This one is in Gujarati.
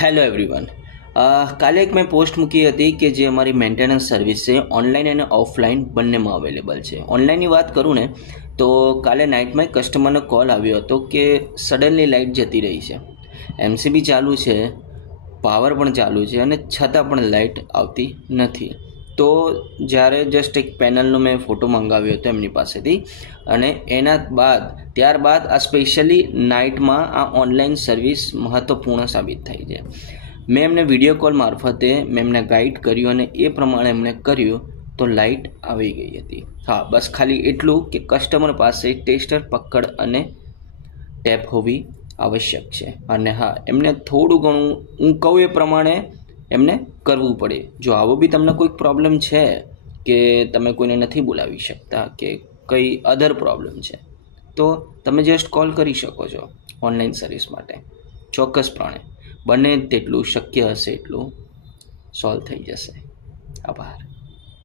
Hello everyone. કાલે એક મેં પોસ્ટ મૂકી હતી કે જે અમારી મેન્ટેનન્સ સર્વિસ છે ઓનલાઈન અને ઓફલાઈન બંનેમાં અવેલેબલ છે. ઓનલાઈનની વાત કરું ને તો કાલે નાઇટમાં એક કસ્ટમરનો કોલ આવ્યો હતો કે સડનલી લાઇટ જતી રહી છે, એમસીબી ચાલુ છે, પાવર પણ ચાલુ છે અને છતાં પણ લાઇટ આવતી નથી. તો જ્યારે જસ્ટ એક પેનલનો મેં ફોટો મંગાવ્યો હતો એમની પાસેથી, અને ત્યારબાદ આ સ્પેશિયલી નાઇટમાં આ ઓનલાઈન સર્વિસ મહત્ત્વપૂર્ણ સાબિત થઈ છે. મેં એમને વિડીયો કોલ મારફતે મેં એમને ગાઈડ કર્યું અને એ પ્રમાણે એમણે કર્યું તો લાઇટ આવી ગઈ હતી. હા, બસ ખાલી એટલું કે કસ્ટમર પાસે ટેસ્ટર, પકડ અને ટેપ હોવી આવશ્યક છે. અને હા, એમને થોડું ઘણું હું કહું એ પ્રમાણે એમને કરવું પડે. જો આવો બી તમને કોઈક પ્રોબ્લેમ છે કે તમે કોઈને નથી બોલાવી શકતા કે કંઈ અધર પ્રોબ્લેમ છે તો તમે જસ્ટ કોલ કરી શકો છો ઓનલાઈન સર્વિસ માટે. ચોક્કસપણે બને તેટલું શક્ય હશે એટલું સોલ્વ થઈ જશે. આભાર.